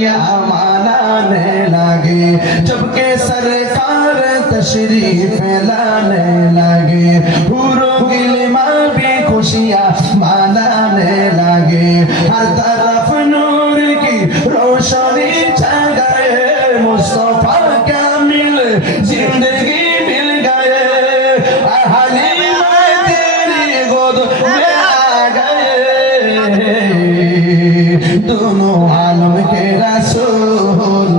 मनाने लगे जबकि सरकार तशरीफ लाने लगे हूरों की लिमा भी खुशियाँ मनाने लगे हर तरफ नूर की रोशनी छा गए मुस्तफा क्या मिल जिंदगी मिल गए हलीमा तेरी गोद में आ गए दोनों आलम के रसूल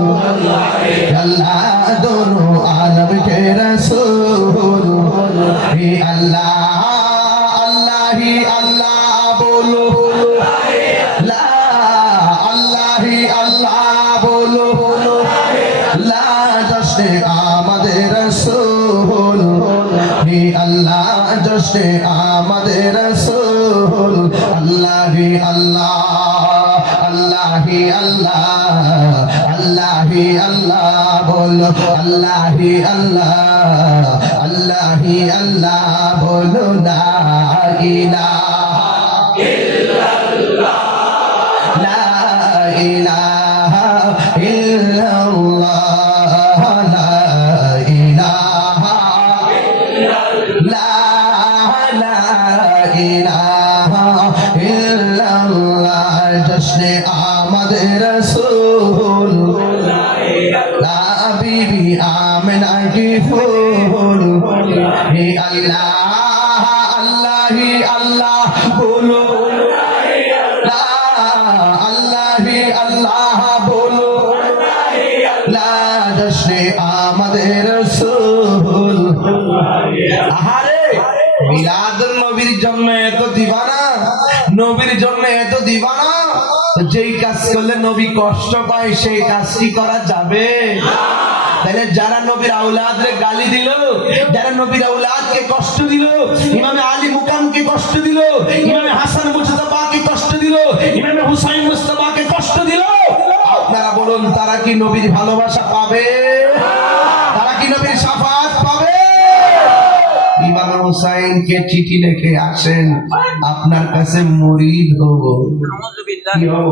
अल्लाह दोनों आलम के रसूल ही अल्लाह अल्लाह ही अल्लाह बोलो ला अल्लाह ही अल्लाह बोलो ला जश्न आमद रसूल ही अल्लाह जश्न आमद रसूल अल्लाह ही अल्लाह अल्लाह ही अल्लाह अल्लाह ही अल्लाह बोलो अल्लाह ही अल्लाह बोलो ला इलाहा इल्लल्लाह ला इलाहा इल्लल्लाह ला इलाहा इल्लल्लाह ला इलाहा इल्लल्लाह जश्न आमद रसूल ला बीबी आमिना की फूल हे अल्लाह अल्लाह ही अल्लाह बोलो ला अल्लाह ही अल्लाह बोलो ला जश्न आमद रसूल আহারে মিলাদুন নবীর জন্য এত দিবানা নবীর জন্য এত দিবানা যেই কাজ করলে নবী কষ্ট পায় সেই কাজ কি করা যাবে তাহলে যারা নবীর আওলাদরে গালি দিল যারা নবীর আওলাদকে কষ্ট দিল ইমামে আলী মুকামকে কষ্ট দিল ইমামে হাসান মুজতাবাকে কষ্ট দিল ইমামে হুসাইন মুস্তাফাকে কষ্ট দিল আপনারা বলুন তারা কি নবীর ভালোবাসা পাবে তারা কি নবীর শাফাআত পাবে ইমাম হুসাইন কে চিঠি লিখে আসেন আপনার কাছে মুরিদ হব কি হব